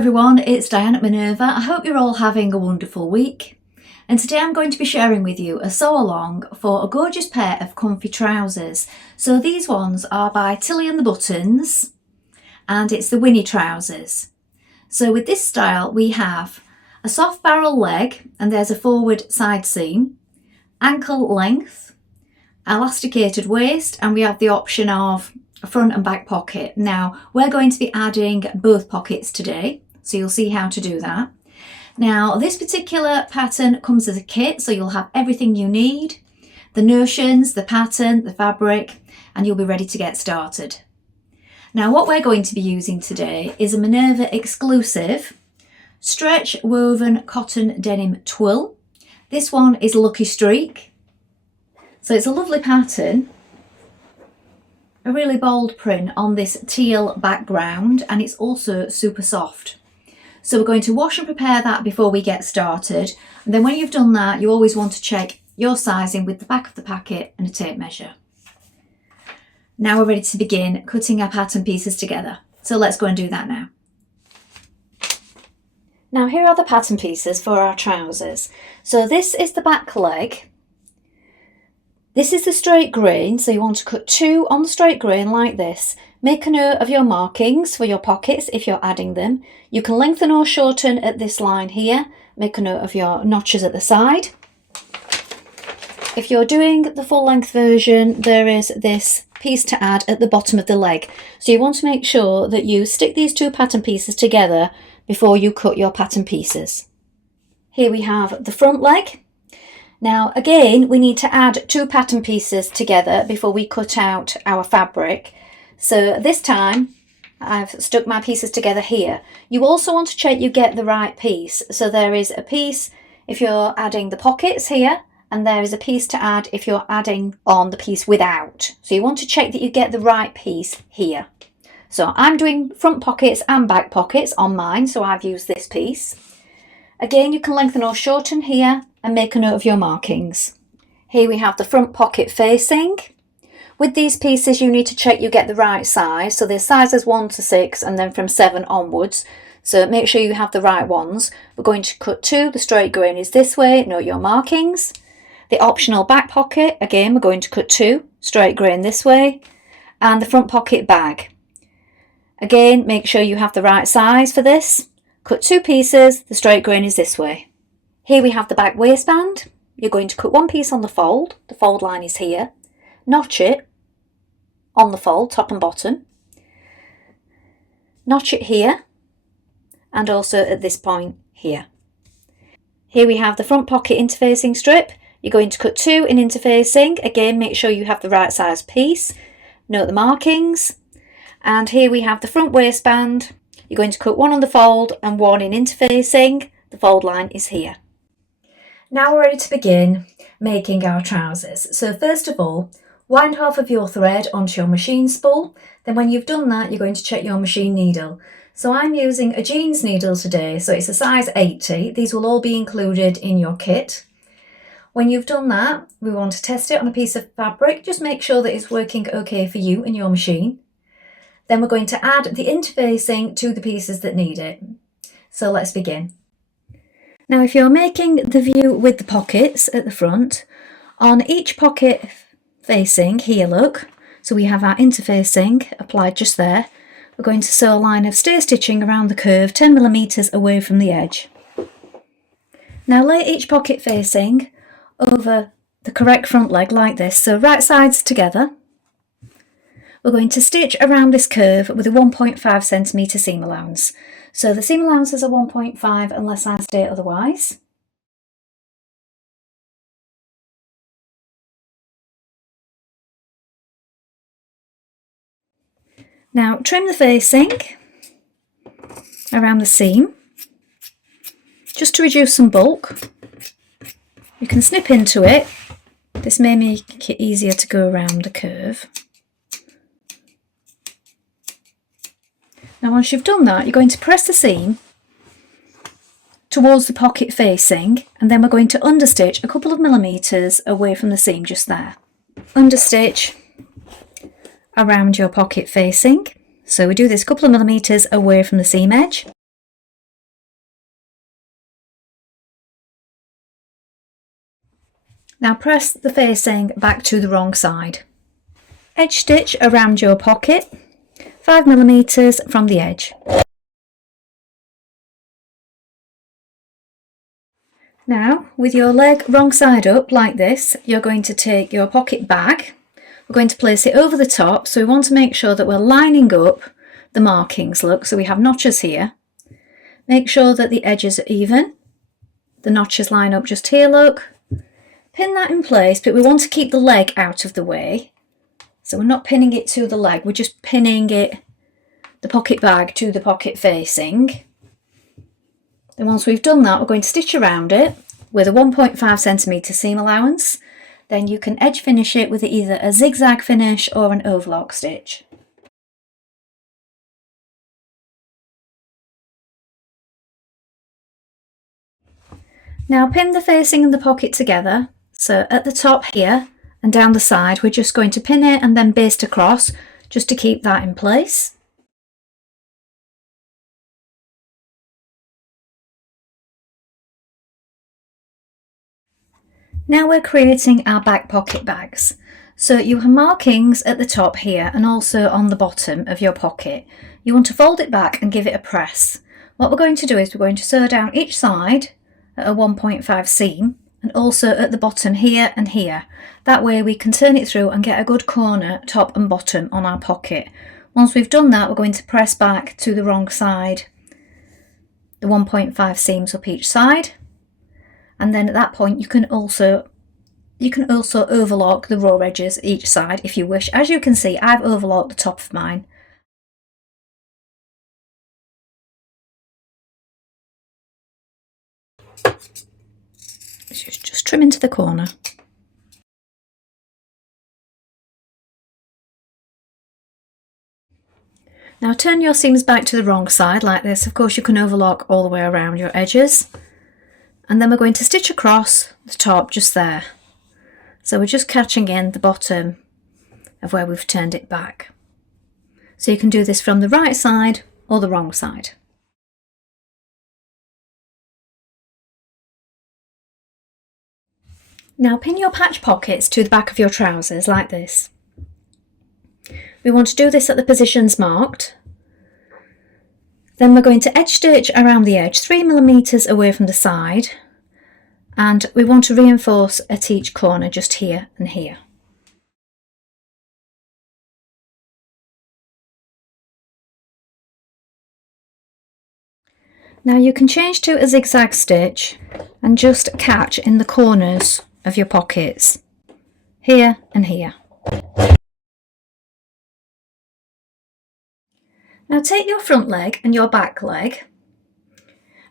everyone, it's Dianne at Minerva. I hope you're all having a wonderful week. And today I'm going to be sharing with you a sew along for a gorgeous pair of comfy trousers. So these ones are by Tilly and the Buttons and it's the Winnie Trousers. So with this style we have a soft barrel leg and there's a forward side seam, ankle length, elasticated waist, and we have the option of a front and back pocket. Now we're going to be adding both pockets today, so you'll see how to do that. Now this particular pattern comes as a kit, so you'll have everything you need, the notions, the pattern, the fabric, and you'll be ready to get started. Now what we're going to be using today is a Minerva exclusive stretch woven cotton denim twill. This one is Lucky Streak, so it's a lovely pattern. A really bold print on this teal background, and it's also super soft. So we're going to wash and prepare that before we get started, and then when you've done that you always want to check your sizing with the back of the packet and a tape measure. Now we're ready to begin cutting our pattern pieces together, so let's go and do that now. Now here are the pattern pieces for our trousers. So this is the back leg. This is the straight grain, so you want to cut two on the straight grain like this. Make a note of your markings for your pockets if you're adding them. You can lengthen or shorten at this line here. Make a note of your notches at the side. If you're doing the full length version, there is this piece to add at the bottom of the leg. So you want to make sure that you stick these two pattern pieces together before you cut your pattern pieces. Here we have the front leg. Now again, we need to add two pattern pieces together before we cut out our fabric. So this time I've stuck my pieces together here. You also want to check you get the right piece. So there is a piece if you're adding the pockets here, and there is a piece to add if you're adding on the piece without. So you want to check that you get the right piece here. So I'm doing front pockets and back pockets on mine, so I've used this piece. Again, you can lengthen or shorten here and make a note of your markings. Here we have the front pocket facing. With these pieces you need to check you get the right size. So there's sizes 1 to 6 and then from 7 onwards. So make sure you have the right ones. We're going to cut two. The straight grain is this way. Note your markings. The optional back pocket, again we're going to cut two. Straight grain this way. And the front pocket bag. Again, make sure you have the right size for this. Cut two pieces. The straight grain is this way. Here we have the back waistband. You're going to cut one piece on the fold line is here, notch it on the fold, top and bottom, notch it here, and also at this point here. Here we have the front pocket interfacing strip. You're going to cut two in interfacing. Again, make sure you have the right size piece, note the markings, and here we have the front waistband. You're going to cut one on the fold and one in interfacing. The fold line is here. Now we're ready to begin making our trousers. So first of all, wind half of your thread onto your machine spool. Then when you've done that, you're going to check your machine needle. So I'm using a jeans needle today, so it's a size 80. These will all be included in your kit. When you've done that, we want to test it on a piece of fabric. Just make sure that it's working okay for you and your machine. Then we're going to add the interfacing to the pieces that need it. So let's begin. Now if you're making the view with the pockets at the front, on each pocket facing here, look, so we have our interfacing applied just there. We're going to sew a line of stair stitching around the curve 10mm away from the edge. Now lay each pocket facing over the correct front leg like this, so right sides together. We're going to stitch around this curve with a 1.5cm seam allowance. So the seam allowances are 1.5 unless I state otherwise. Now trim the facing around the seam just to reduce some bulk. You can snip into it. This may make it easier to go around the curve. Now once you've done that, you're going to press the seam towards the pocket facing, and then we're going to understitch a couple of millimetres away from the seam just there. Understitch around your pocket facing. So we do this a couple of millimetres away from the seam edge. Now press the facing back to the wrong side. Edge stitch around your pocket, 5mm from the edge. Now, with your leg wrong side up like this, you're going to take your pocket bag. We're going to place it over the top, so we want to make sure that we're lining up the markings, look, so we have notches here. Make sure that the edges are even. The notches line up just here, look. Pin that in place, but we want to keep the leg out of the way. So we're not pinning it to the leg, we're just pinning it, the pocket bag to the pocket facing. Then once we've done that, we're going to stitch around it with a 1.5cm seam allowance. Then you can edge finish it with either a zigzag finish or an overlock stitch. Now pin the facing and the pocket together. So at the top here and down the side, we're just going to pin it and then baste across just to keep that in place. Now we're creating our back pocket bags. So you have markings at the top here and also on the bottom of your pocket. You want to fold it back and give it a press. What we're going to do is we're going to sew down each side at a 1.5 seam and also at the bottom here and here. That way we can turn it through and get a good corner top and bottom on our pocket. Once we've done that, we're going to press back to the wrong side, the 1.5 seams up each side. And then at that point you can also overlock the raw edges each side if you wish. As you can see, I've overlocked the top of mine. Just trim into the corner. Now turn your seams back to the wrong side like this. Of course you can overlock all the way around your edges. And then we're going to stitch across the top just there. So we're just catching in the bottom of where we've turned it back. So you can do this from the right side or the wrong side. Now pin your patch pockets to the back of your trousers like this. We want to do this at the positions marked. Then we're going to edge stitch around the edge 3mm away from the side, and we want to reinforce at each corner just here and here. Now you can change to a zigzag stitch and just catch in the corners of your pockets, here and here. Now take your front leg and your back leg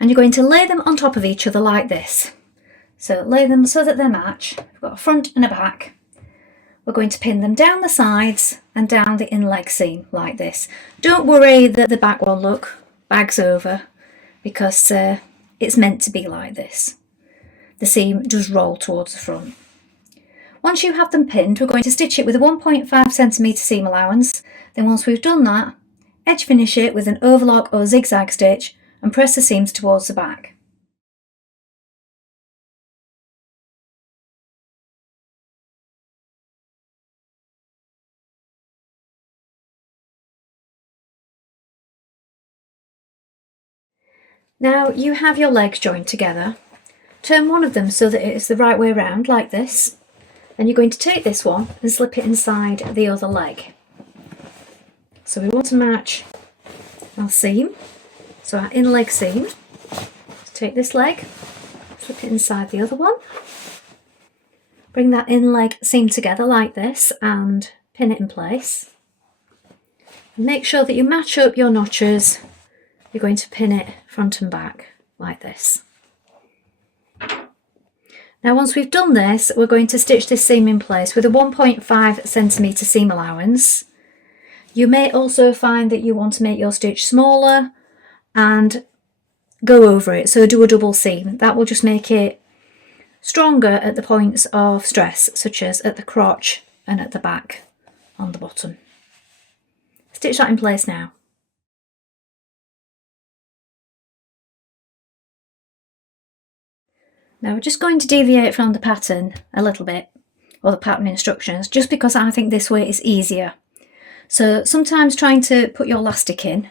and you're going to lay them on top of each other like this. So lay them so that they match. We've got a front and a back. We're going to pin them down the sides and down the in-leg seam like this. Don't worry that the back one, look, bags over, because it's meant to be like this. The seam does roll towards the front. Once you have them pinned, we're going to stitch it with a 1.5cm seam allowance. Then once we've done that, edge finish it with an overlock or zigzag stitch and press the seams towards the back. Now you have your legs joined together. Turn one of them so that it is the right way around like this. Then you're going to take this one and slip it inside the other leg. So we want to match our seam, so our in-leg seam. Just take this leg, slip it inside the other one. Bring that in-leg seam together like this and pin it in place. And make sure that you match up your notches. You're going to pin it front and back like this. Now once we've done this, we're going to stitch this seam in place with a 1.5cm seam allowance. You may also find that you want to make your stitch smaller and go over it, so do a double seam. That will just make it stronger at the points of stress, such as at the crotch and at the back on the bottom. Stitch that in place now. Now we're just going to deviate from the pattern a little bit, or the pattern instructions, just because I think this way is easier. So sometimes trying to put your elastic in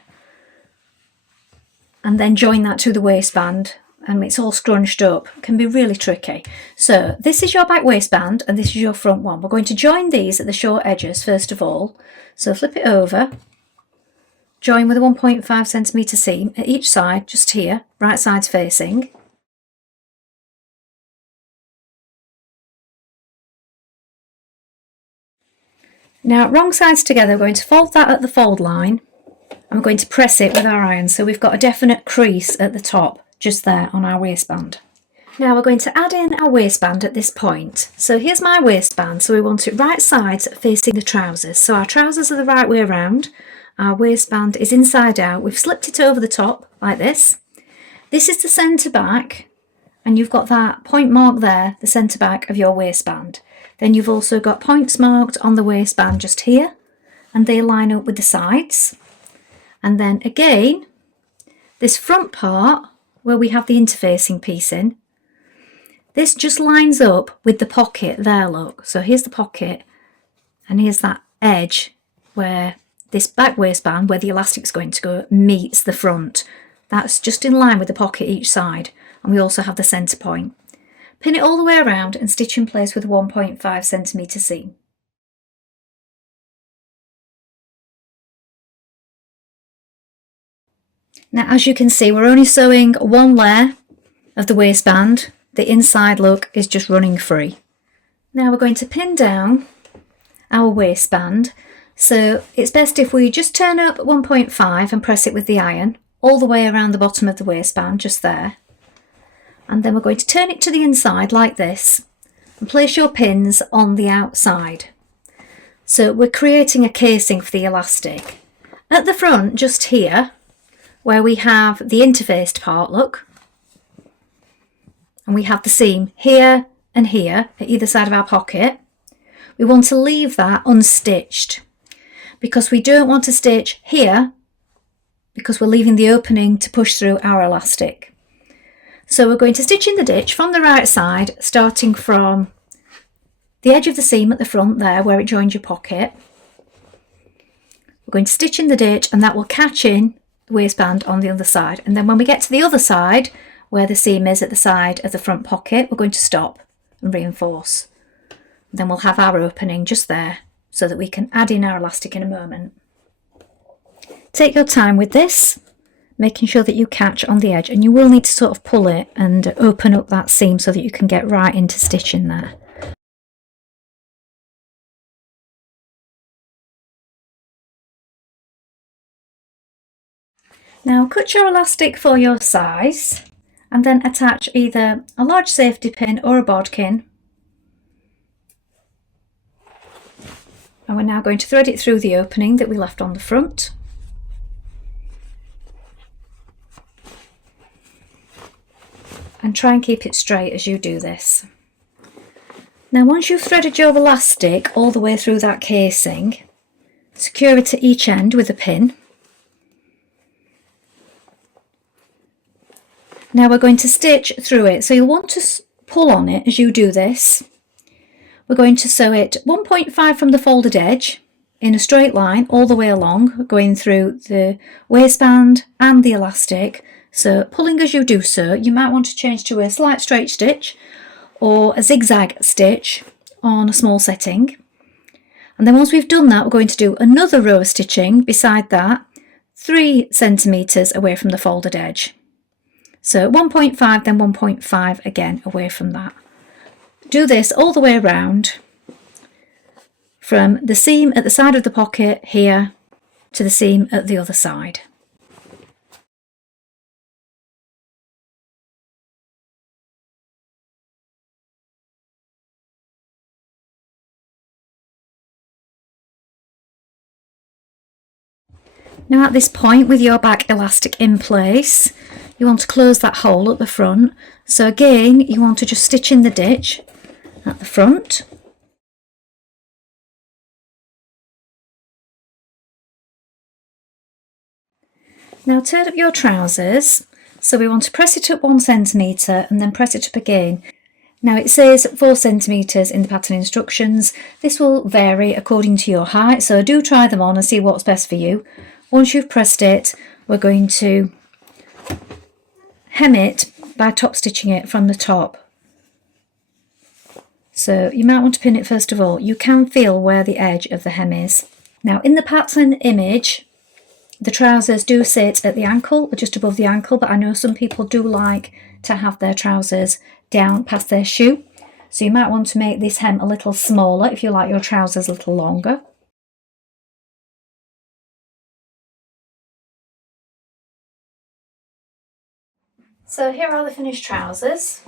and then join that to the waistband and it's all scrunched up can be really tricky. So this is your back waistband and this is your front one. We're going to join these at the short edges first of all. So flip it over, join with a 1.5 centimetre seam at each side, just here, right sides facing. Now wrong sides together, we're going to fold that at the fold line and we're going to press it with our iron so we've got a definite crease at the top just there on our waistband. Now we're going to add in our waistband at this point. So here's my waistband, so we want it right sides facing the trousers. So our trousers are the right way around, our waistband is inside out, we've slipped it over the top like this. This is the centre back and you've got that point mark there, the centre back of your waistband. Then you've also got points marked on the waistband just here and they line up with the sides. And then again, this front part where we have the interfacing piece in, this just lines up with the pocket there, look. So here's the pocket and here's that edge where this back waistband, where the elastic's going to go, meets the front. That's just in line with the pocket each side. And we also have the centre point. Pin it all the way around and stitch in place with a 1.5 centimetre seam. Now as you can see, we're only sewing one layer of the waistband. The inside look is just running free. Now we're going to pin down our waistband. So it's best if we just turn up 1.5 and press it with the iron all the way around the bottom of the waistband, just there. And then we're going to turn it to the inside like this and place your pins on the outside. So we're creating a casing for the elastic. At the front, just here, where we have the interfaced part, look, and we have the seam here and here at either side of our pocket, we want to leave that unstitched because we don't want to stitch here because we're leaving the opening to push through our elastic. So we're going to stitch in the ditch from the right side, starting from the edge of the seam at the front there where it joins your pocket. We're going to stitch in the ditch and that will catch in the waistband on the other side. And then when we get to the other side, where the seam is at the side of the front pocket, we're going to stop and reinforce. And then we'll have our opening just there so that we can add in our elastic in a moment. Take your time with this, making sure that you catch on the edge, and you will need to sort of pull it and open up that seam so that you can get right into stitching there. Now cut your elastic for your size and then attach either a large safety pin or a bodkin. And we're now going to thread it through the opening that we left on the front. And try and keep it straight as you do this. Now once you've threaded your elastic all the way through that casing, secure it at each end with a pin. Now we're going to stitch through it, so you'll want to pull on it as you do this. We're going to sew it 1.5 from the folded edge in a straight line all the way along, going through the waistband and the elastic. So pulling as you do so, you might want to change to a slight straight stitch or a zigzag stitch on a small setting. And then once we've done that, we're going to do another row of stitching beside that, 3 centimetres away from the folded edge. So 1.5, then 1.5 again away from that. Do this all the way around from the seam at the side of the pocket here to the seam at the other side. Now at this point, with your back elastic in place, you want to close that hole at the front. So again, you want to just stitch in the ditch at the front. Now turn up your trousers. So we want to press it up 1 centimetre and then press it up again. Now it says 4 centimetres in the pattern instructions. This will vary according to your height, so do try them on and see what's best for you. Once you've pressed it, we're going to hem it by top stitching it from the top. So you might want to pin it first of all. You can feel where the edge of the hem is. Now in the pattern image, the trousers do sit at the ankle, or just above the ankle, but I know some people do like to have their trousers down past their shoe. So you might want to make this hem a little smaller if you like your trousers a little longer. So here are the finished trousers.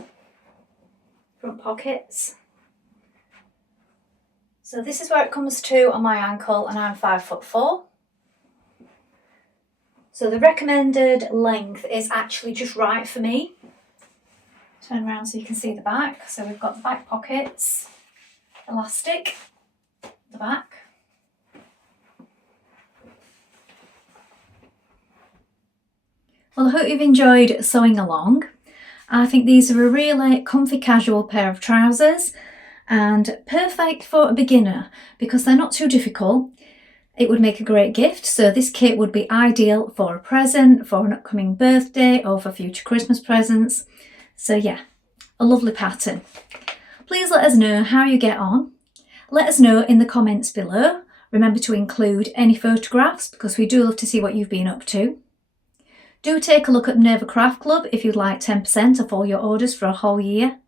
Front pockets. So this is where it comes to on my ankle, and I'm 5'4". So the recommended length is actually just right for me. Turn around so you can see the back. So we've got the back pockets, elastic, the back. Well, I hope you've enjoyed sewing along. I think these are a really comfy casual pair of trousers and perfect for a beginner because they're not too difficult. It would make a great gift, so this kit would be ideal for a present, for an upcoming birthday or for future Christmas presents. So yeah, a lovely pattern. Please let us know how you get on. Let us know in the comments below. Remember to include any photographs because we do love to see what you've been up to. Do take a look at Minerva Craft Club if you'd like 10% off all your orders for a whole year.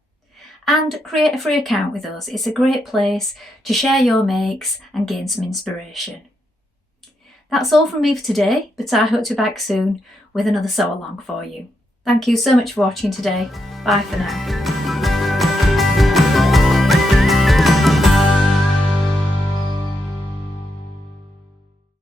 And create a free account with us. It's a great place to share your makes and gain some inspiration. That's all from me for today, but I hope to be back soon with another sew along for you. Thank you so much for watching today. Bye for now.